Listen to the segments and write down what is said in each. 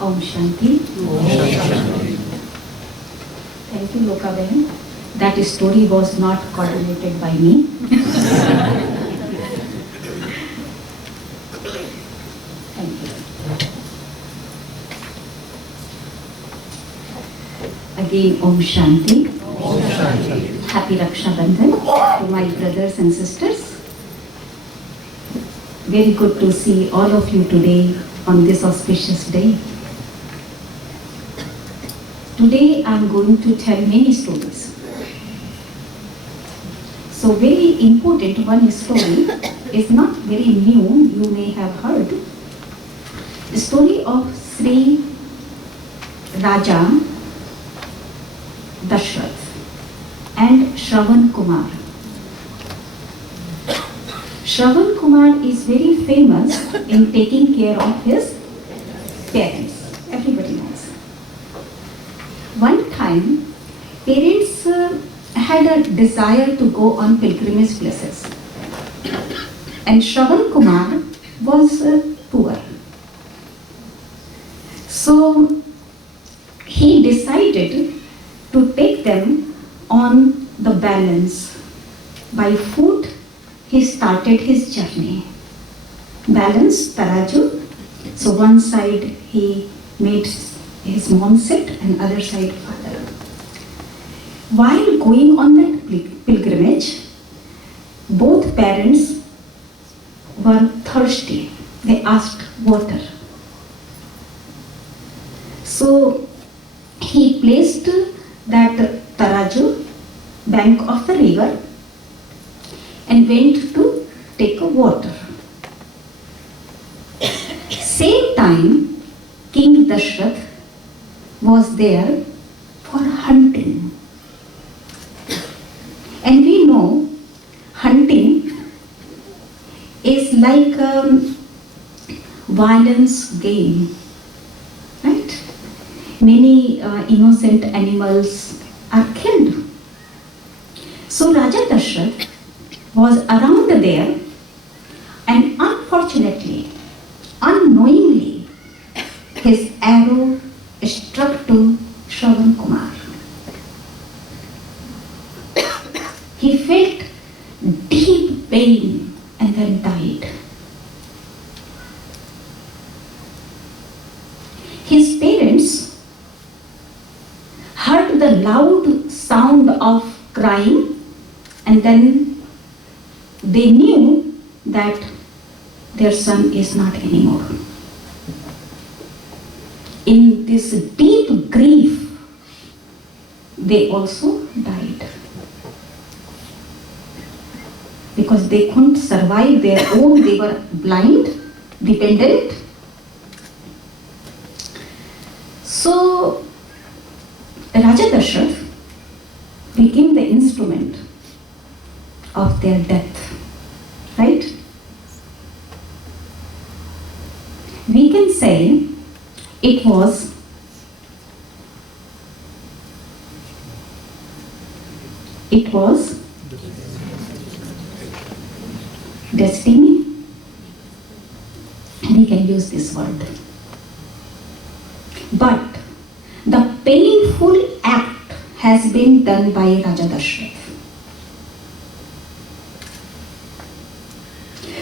Om Shanti. Thank you, Loka Behan. That story was not coordinated by me. Thank you. Again, Om Shanti. Om Shanti. Happy Raksha Bandhan to my brothers and sisters. Very good to see all of you today on this auspicious day. Today I am going to tell many stories. So very important one story is not very new, you may have heard. The story of Sri Raja Dashrath and Shravan Kumar. Shravan Kumar is very famous in taking care of his parents. Everybody knows. One time, parents had a desire to go on pilgrimage places. And Shravan Kumar was poor. So, he decided to take them on the balance. By foot, he started his journey. Balance, taraju. So one side he made his mom sit and other side father. While going on that pilgrimage, both parents were thirsty. They asked water. So he placed that taraju bank of the river and went to take a water. Same time, King Dashrath was there for hunting. And we know hunting is like a violence game, right? Many innocent animals are killed. So Raja Dashrath was around there, and unfortunately, unknowingly, his arrow struck to Shravan Kumar. He felt deep pain and then died. His parents heard the loud sound of crying, and then they knew that their son is not anymore. In this deep grief, they also died. Because they couldn't survive their own, they were blind, dependent. So, Raja Dashrath became the instrument of their death, right? We can say it was destiny. We can use this word. But the painful act has been done by Raja Dashrath.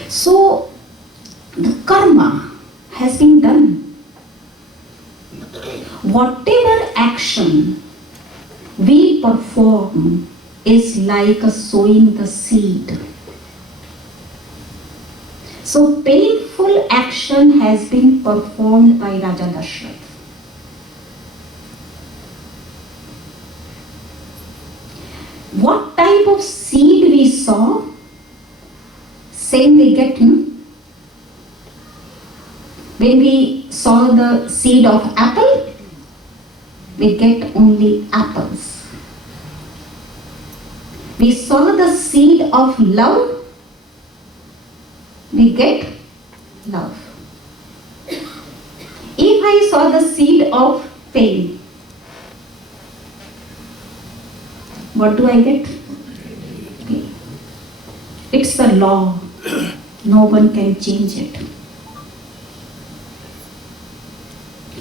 So, the karma has been done. Whatever action we perform is like sowing the seed. So, painful action has been performed by Raja Dashrath. What type of seed we sow, same we get, no? When we sow the seed of apple, we get only apples. We sow the seed of love, we get love. If I sow the seed of pain, what do I get? Pain. It's a law. No one can change it.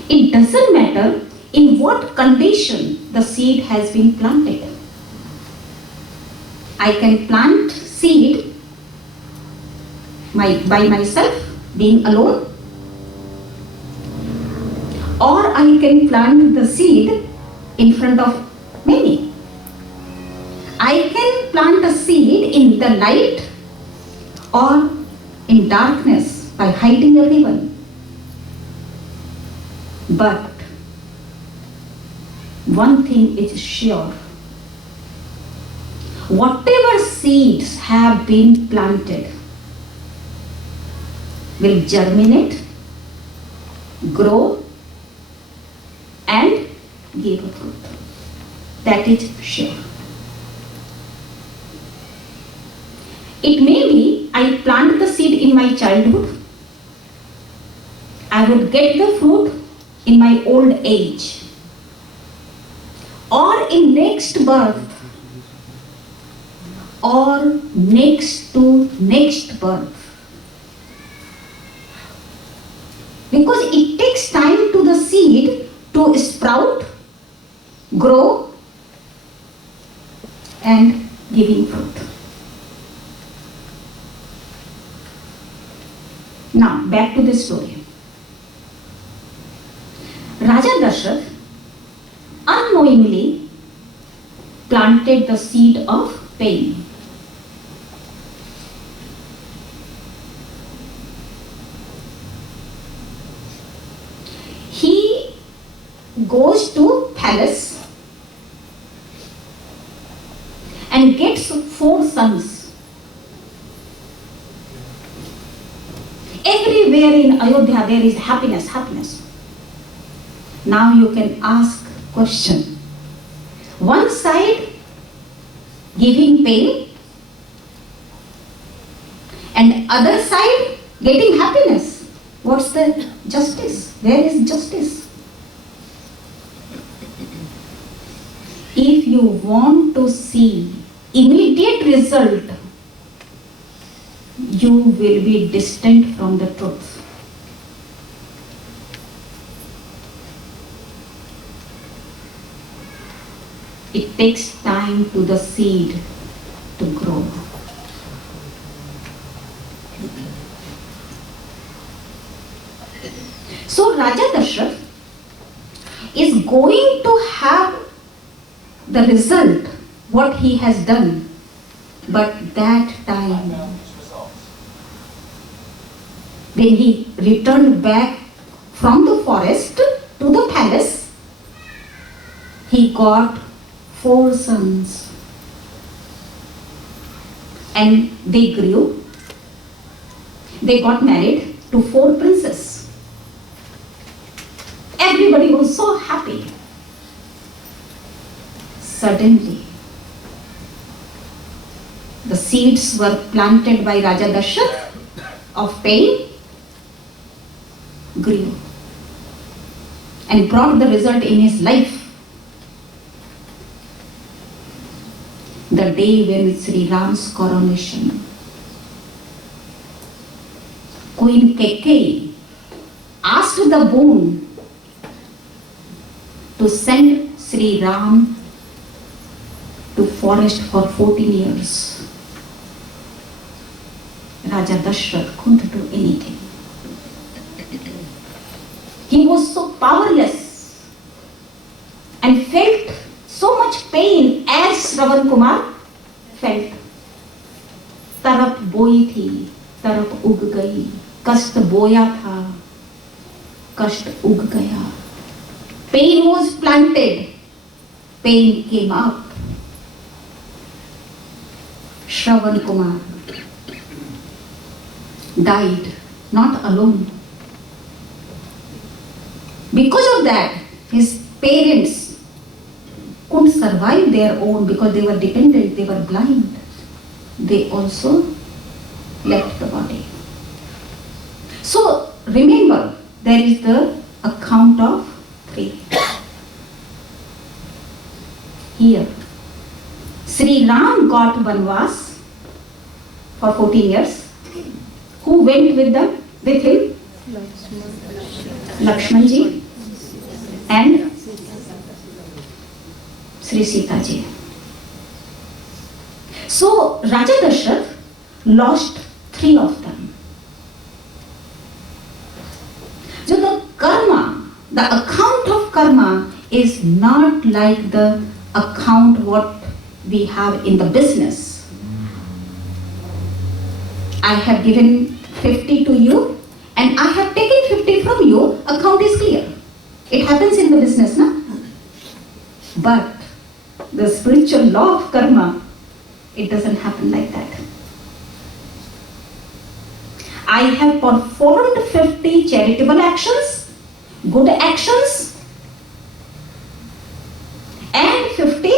It doesn't matter in what condition the seed has been planted. I can plant seed by myself, being alone, or I can plant the seed in front of many. I can plant a seed in the light or in darkness by hiding everyone. But one thing is sure. Whatever seeds have been planted will germinate, grow, and give a fruit. That is sure. It may be I plant the seed in my childhood. I would get the fruit in my old age or in next birth or next to next birth. Because it takes time to the seed to sprout, grow, and giving fruit. Now, back to the story. Raja Dashrath unknowingly planted the seed of pain. He goes to palace and gets 4 sons. Everywhere in Ayodhya there is happiness, happiness. Now you can ask question. One side giving pain and other side getting happiness. What's the justice? Where is justice? If you want to see immediate result, you will be distant from the truth. It takes time to the seed to grow. So Raja Dashrath is going to have the result what he has done, but that time when he returned back from the forest to the palace, he got 4 sons and they grew. They got married to 4 princes. Everybody was so happy. Suddenly, the seeds were planted by Raja Dashrath of pain, grew and brought the result in his life. The day when Sri Ram's coronation, Queen Kaikeyi asked the boon to send Sri Ram to forest for 14 years. Raja Dashrath couldn't do anything. He was so powerless and felt so much pain as Shravan Kumar felt. तरफ बोई थी, तरफ उग गई, कष्ट बोया था, कष्ट उग गया. Pain was planted, pain came up. Shravan Kumar died, not alone. Because of that, his parents couldn't survive their own because they were dependent, they were blind. They also left the body. So remember, there is the account of 3. Here, Sri Ram got Vanvas for 14 years. Who went with him? Lakshmanji. and Sri Sita ji. So Raja Dashrath lost 3 of them. So the karma, the account of karma is not like the account what we have in the business. I have given 50 to you and I have taken 50 from you, account is clear. It happens in the business, na? But the spiritual law of karma, it doesn't happen like that. I have performed 50 charitable actions, good actions, and 50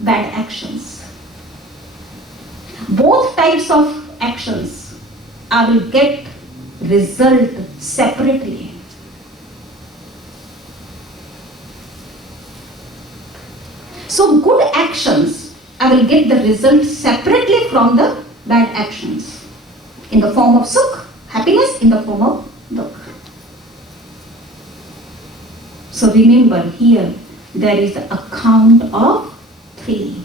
bad actions. Both types of actions, I will get result separately. So good actions, I will get the result separately from the bad actions. In the form of sukh, happiness, in the form of dukh. So remember here, there is the account of 3.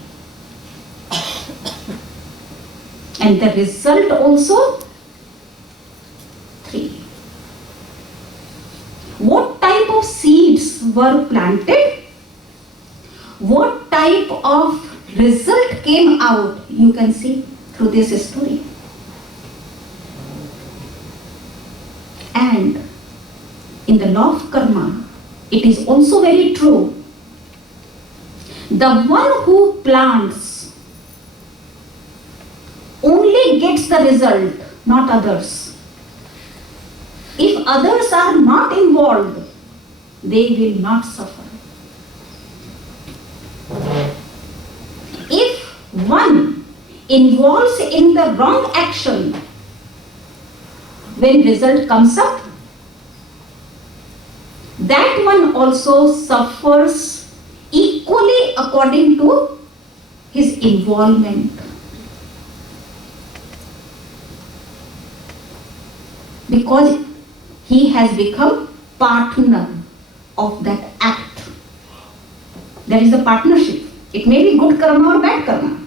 And the result also 3. What type of seeds were planted? What type of result came out? You can see through this story. And in the law of karma, it is also very true. The one who plants only gets the result, not others. If others are not involved, they will not suffer. If one involves in the wrong action, when result comes up, that one also suffers equally according to his involvement. Because he has become partner of that act. There is a partnership. It may be good karma or bad karma.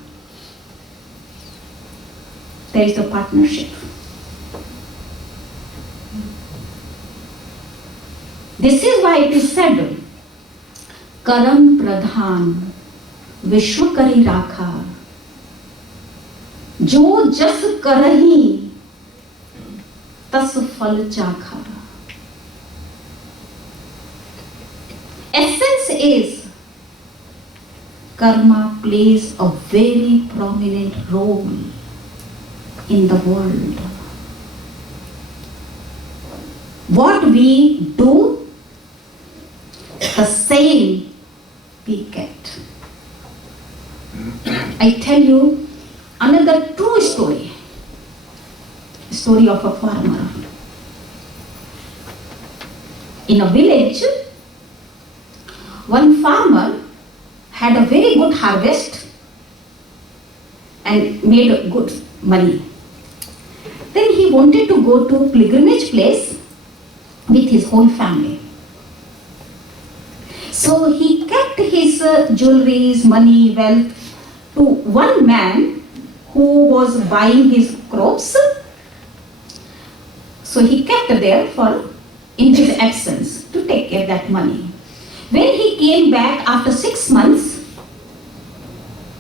There is a partnership. This is why it is said, Karam Pradhan Vishwa Kari Rakha Jo Jas Karahi Tas Fal Chakha. Essence is, karma plays a very prominent role in the world. What we do, the same we get. I tell you another true story. Story of a farmer. In a village, one farmer had a very good harvest and made good money. Then he wanted to go to pilgrimage place with his whole family. So he kept his jewelries, money, wealth to one man who was buying his crops. So he kept there for in his absence to take care of that money. When he came back after 6 months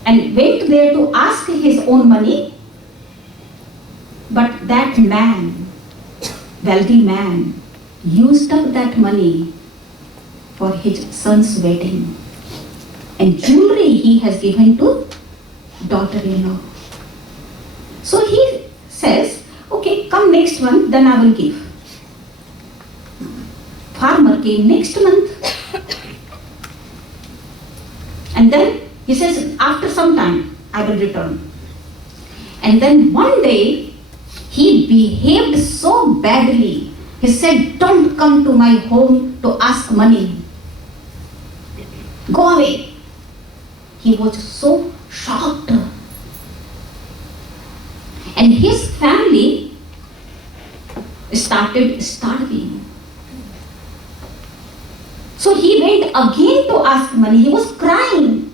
and went there to ask his own money, but that man, wealthy man, used up that money for his son's wedding, and jewelry he has given to daughter-in-law. So he says, okay, come next month, then I will give. Farmer came next month. And then he says, after some time, I will return. And then one day, he behaved so badly. He said, don't come to my home to ask money. Go away. He was so shocked. And his family started starving. So he went again to ask money. He was crying.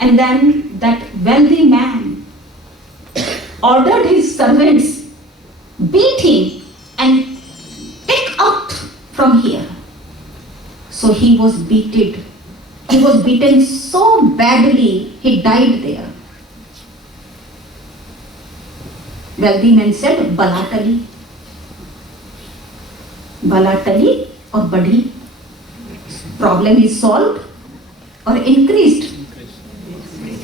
And then that wealthy man ordered his servants, beat him and take out from here. So he was beaten. He was beaten so badly, he died there. Wealthy man said, Balatali. Balatali or Badi. Problem is solved or increased.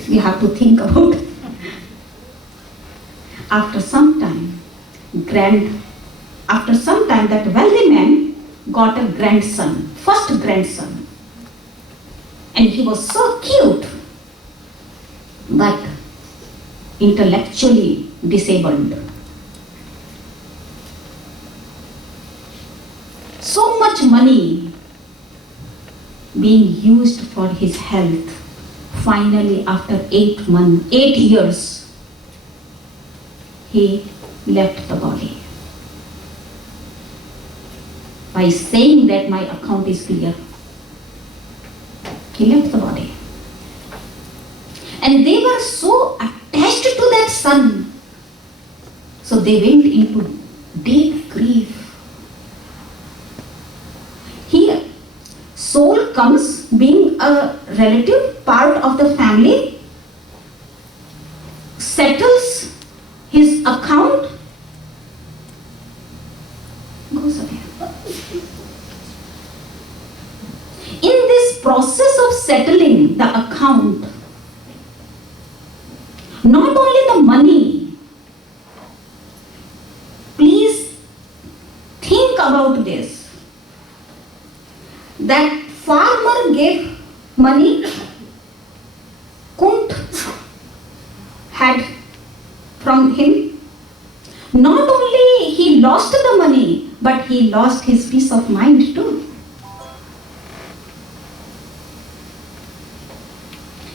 We have to think about. After some time, that wealthy man got a grandson, first grandson. And he was so cute, but intellectually disabled. So much money being used for his health. Finally, after 8 years, he left the body by saying that my account is clear. He left the body. And they were so attached to that son. So they went into deep grief. Here, soul comes being a relative, part of the family, settles his account, goes away. In this process of settling the account, not only the money, please think about this, that farmer gave money, couldn't had from him. Not only he lost the money, but he lost his peace of mind too.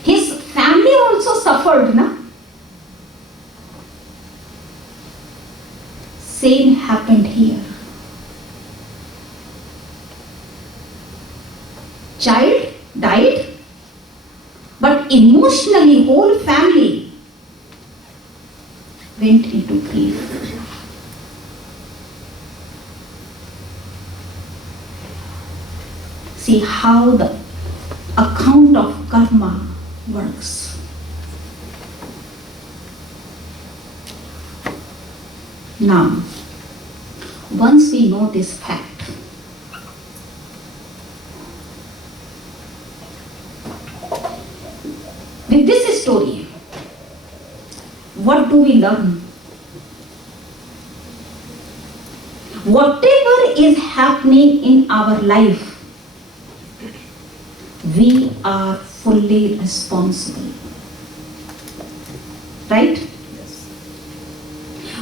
His family also suffered, na? Same happened here. Child died, but emotionally whole family went into grief. See how the account of karma works. Now, once we know this fact, with this story, what do we learn? Whatever is happening in our life, we are fully responsible. Right? Yes.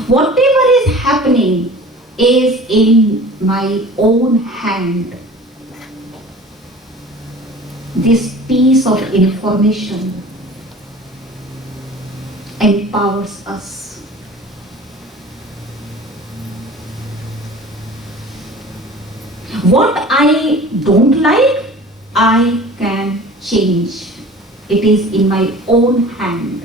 Whatever is happening is in my own hand. This piece of information empowers us. What I don't like, I can change. It is in my own hand.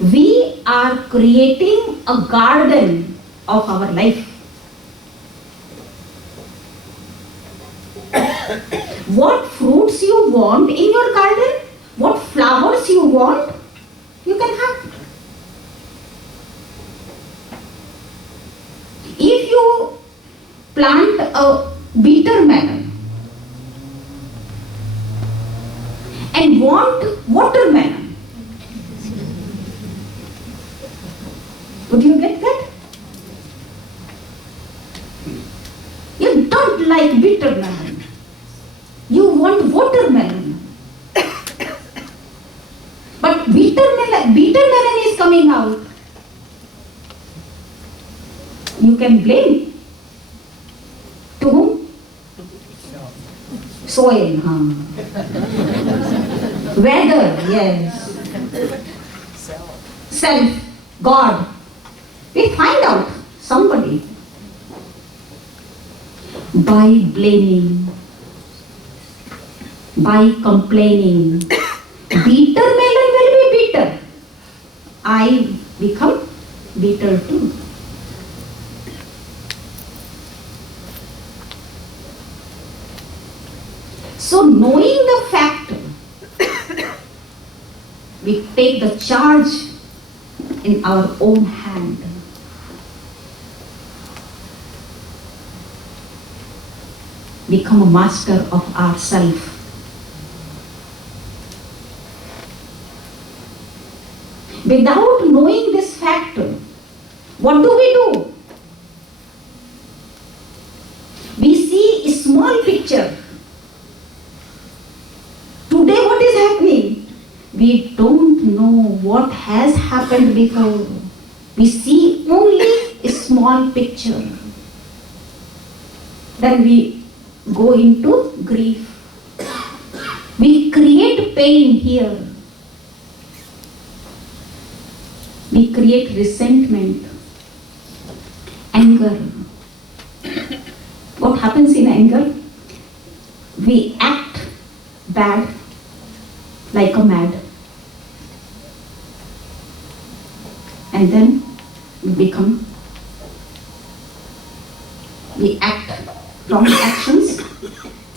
We are creating a garden of our life. What fruits you want in your garden, what flowers you want, you can have. If you plant a bitter melon and want watermelon, would you get that? You don't like bitter melon. You want watermelon. But bitter melon is coming out. You can blame. To whom? Soil. Weather, yes. Self, God. We find out somebody. by blaming, by complaining. Bitter melon will be bitter. I become bitter too. So knowing the fact, we take the charge in our own hand. Become a master of ourselves. Without knowing this fact, what do? We see a small picture. Today what is happening? We don't know what has happened before. We see only a small picture. Then we go into grief. We create pain here. We create resentment, anger. What happens in anger? We act bad like a mad. And then we act wrong actions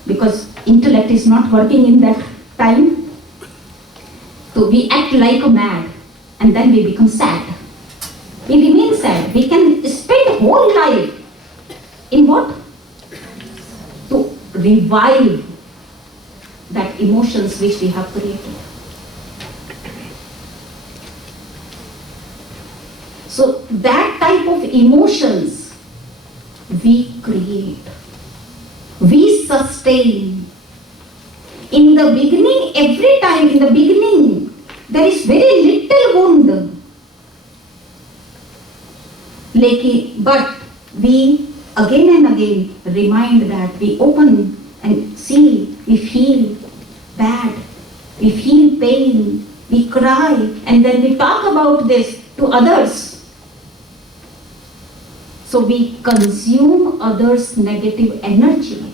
because intellect is not working in that time. So we act like a mad and then we become sad. We remain sad. We can spend whole life in what? To revive that emotions which we have created. So that type of emotions we create, we sustain. In the beginning, every time in the beginning, there is very little wound. But we again and again remind that, we open and see, we feel bad, we feel pain, we cry, and then we talk about this to others. So we consume others' negative energy.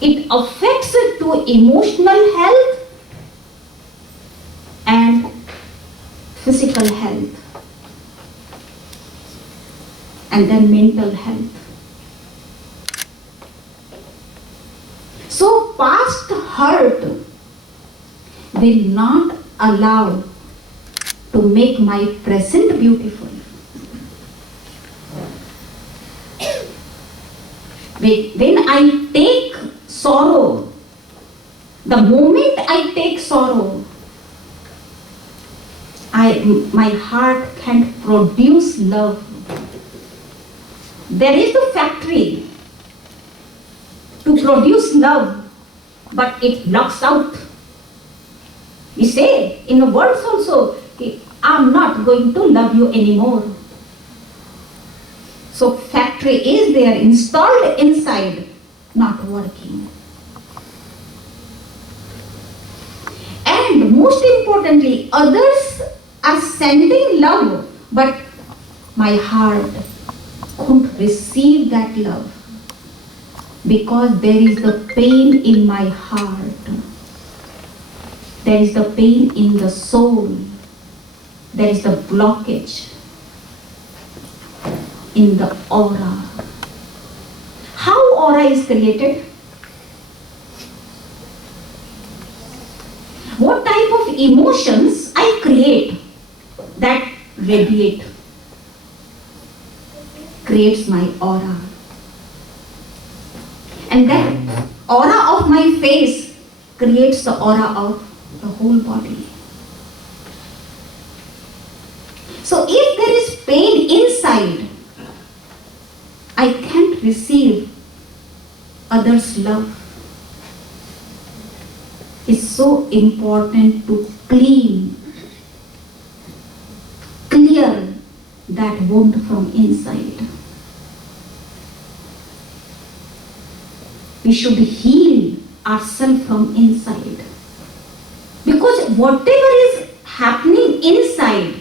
It affects to emotional health and physical health, and then mental health. So past hurt will not allow to make my present beautiful. When I take sorrow, the moment I take sorrow, my heart can produce love. There is the factory to produce love, but it blocks out. We say in the words also, I'm not going to love you anymore. So factory is there, installed inside, not working. And most importantly, others are sending love, but my heart couldn't receive that love because there is the pain in my heart. There is the pain in the soul. There is the blockage in the aura. How aura is created? What type of emotions I create that radiate, creates my aura. And that aura of my face creates the aura of the whole body. So if there is pain inside, I can't receive others' love. It's so important to clear that wound from inside. We should heal ourselves from inside. Because whatever is happening inside,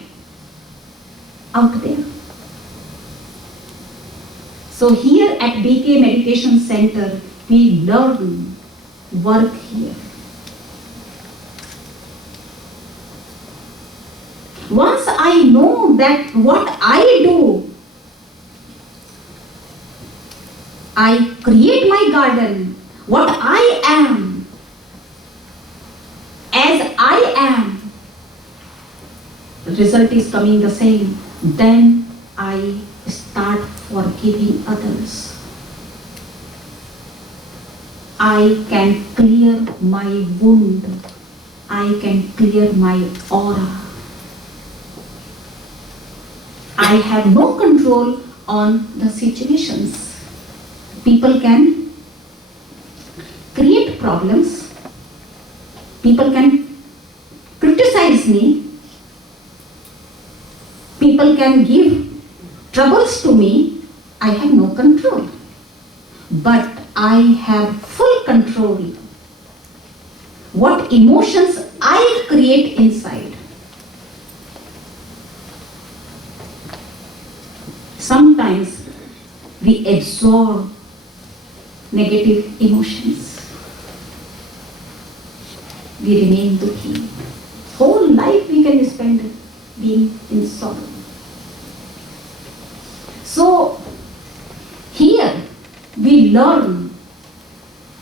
out there. So here at BK Meditation Center, we learn, work here. Once I know that what I do, I create my garden, what I am, as I am, the result is coming the same. Then I start forgiving others. I can clear my wound. I can clear my aura. I have no control on the situations. People can create problems. People can criticize me. People can give troubles to me. I have no control. But I have full control. What emotions I create inside. Sometimes we absorb negative emotions. We remain dukkhi. Whole life we can spend being in sorrow. So here we learn,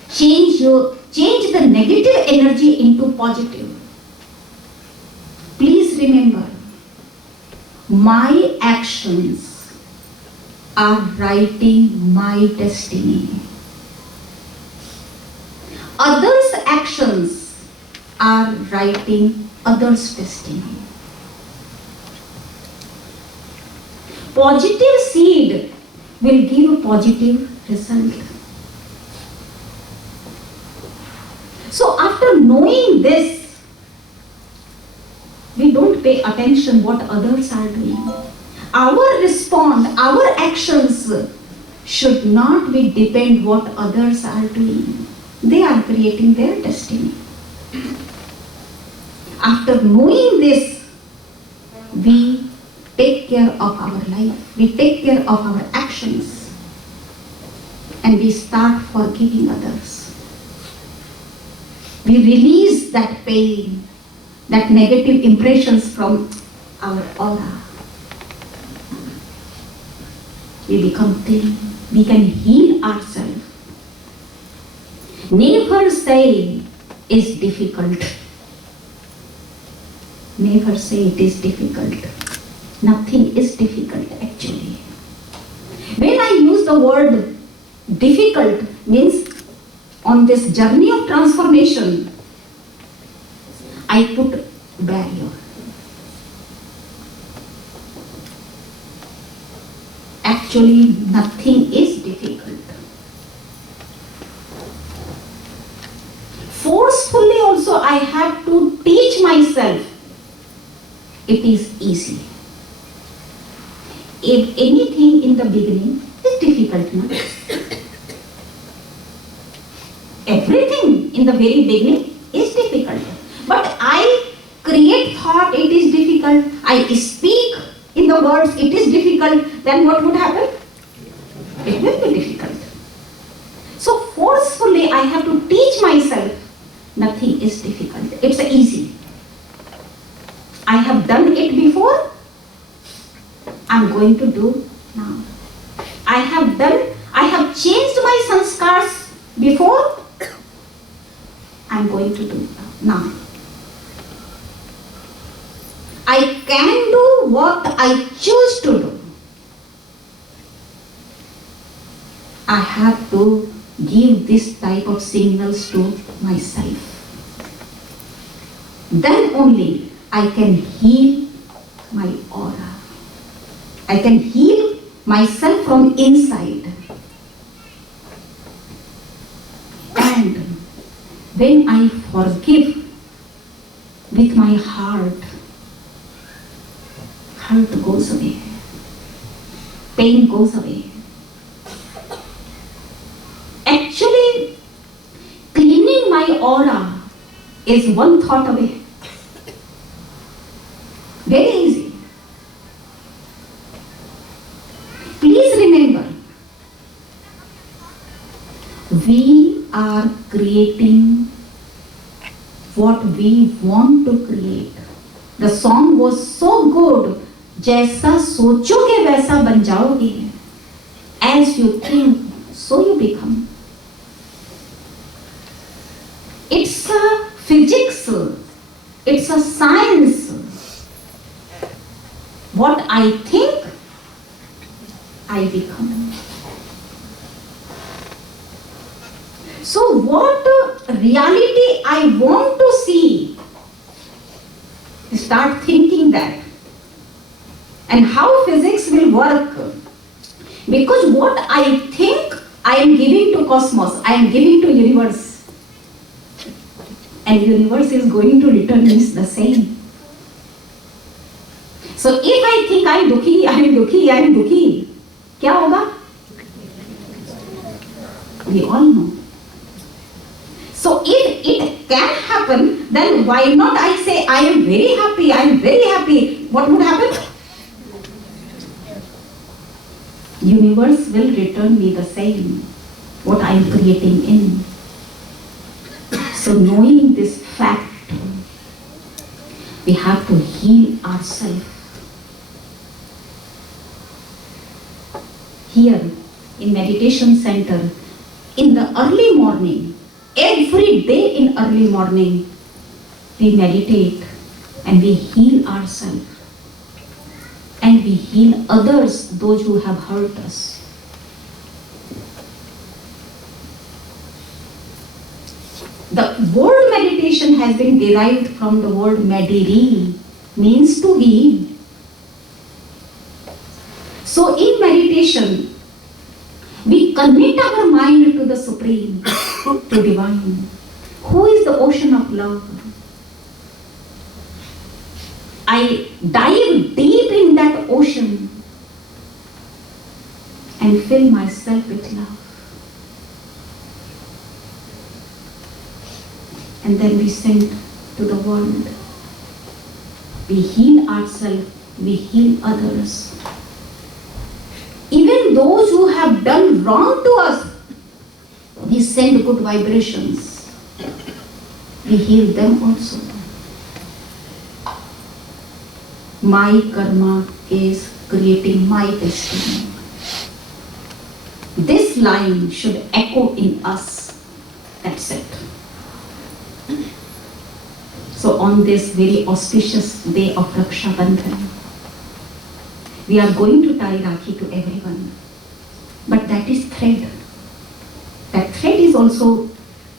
change the negative energy into positive. Please remember, my actions are writing my destiny. Others' actions are writing others' destiny. Positive seed will give a positive result. So after knowing this, we don't pay attention what others are doing. Our response, our actions should not be depend what others are doing. They are creating their destiny. After knowing this, we take care of our life. We take care of our actions. And we start forgiving others. We release that pain, that negative impressions from our aura. We become clean. We can heal ourselves. Never say it's difficult. Never say it is difficult. Nothing is difficult actually. When I use the word difficult, means on this journey of transformation, I put barrier. Actually, nothing is difficult. Forcefully also I have to teach myself it is easy. If anything in the beginning is difficult, no? Everything in the very beginning is difficult. But I create thought it is difficult. I speak in the words it is difficult. Then what would happen? It will be difficult. So forcefully I have to teach myself nothing is difficult. It's easy. I have done it before. I'm going to do now. I have changed my sanskars before. I'm going to do now. I can do what I choose to do. I have to give this type of signals to myself. Then only I can heal my aura. I can heal myself from inside. And when I forgive with my heart, hurt goes away. Pain goes away. Actually, cleaning my aura is one thought away. Very easy. Please remember, We are creating what we want to create. The song was so good. जैसा सोचोगे वैसा बन जाओगे. As you think, so you become. It's a physics. It's a science. What I think, I become. So what reality I want to see, start thinking that. And how physics will work. Because what I think, I am giving to cosmos, I am giving to universe. And universe is going to return me the same. So if I think I am dukhi, I am dukhi, I am dukhi, क्या होगा? We all know. So if it can happen, then why not I say I am very happy, I am very happy. What would happen? Universe will return me the same, what I am creating in. So knowing this fact, we have to heal ourselves. Here in meditation center, in the early morning, every day in early morning, we meditate and we heal ourselves. And we heal others, those who have hurt us. The word meditation has been derived from the word mediri, means to heal. So in meditation, we commit our mind to the Supreme, to Divine, who is the ocean of love. I dive deep in that ocean and fill myself with love. And then we send to the world. We heal ourselves, we heal others. Even those who have done wrong to us, we send good vibrations. We heal them also. My karma is creating my destiny. This line should echo in us. That's it. So on this very auspicious day of Raksha Bandhan, we are going to tie Rakhi to everyone. But that is thread. That thread is also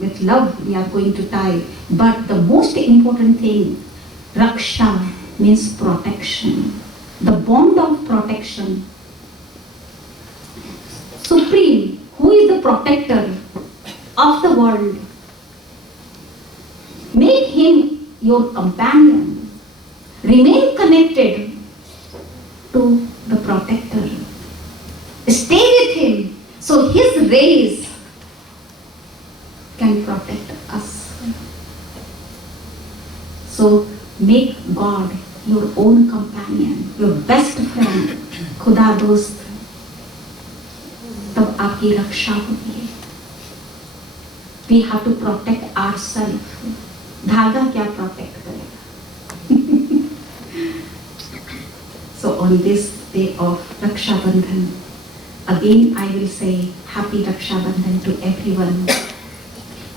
with love we are going to tie. But the most important thing, Raksha means protection. The bond of protection. Supreme, who is the protector of the world, make him your companion. Remain connected to the protector. Stay with him so his rays can protect us. So make God your own companion, your best friend, खुदा दोस्त, तब आपकी रक्षा होगी. We have to protect ourselves. धागा क्या protect करेगा? So on this day of Raksha Bandhan, again I will say Happy Raksha Bandhan to everyone.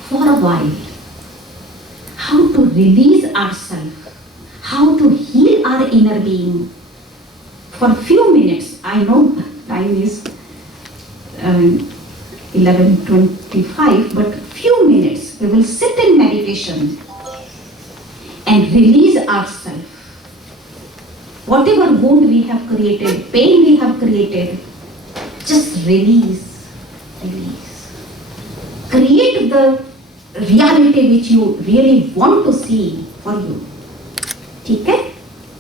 For a while, how to release ourselves, how to heal our inner being. For few minutes, I know time is 11:25, but few minutes we will sit in meditation and release ourselves. Whatever wound we have created, pain we have created, just release, release. Create the reality which you really want to see for you. ठीक है?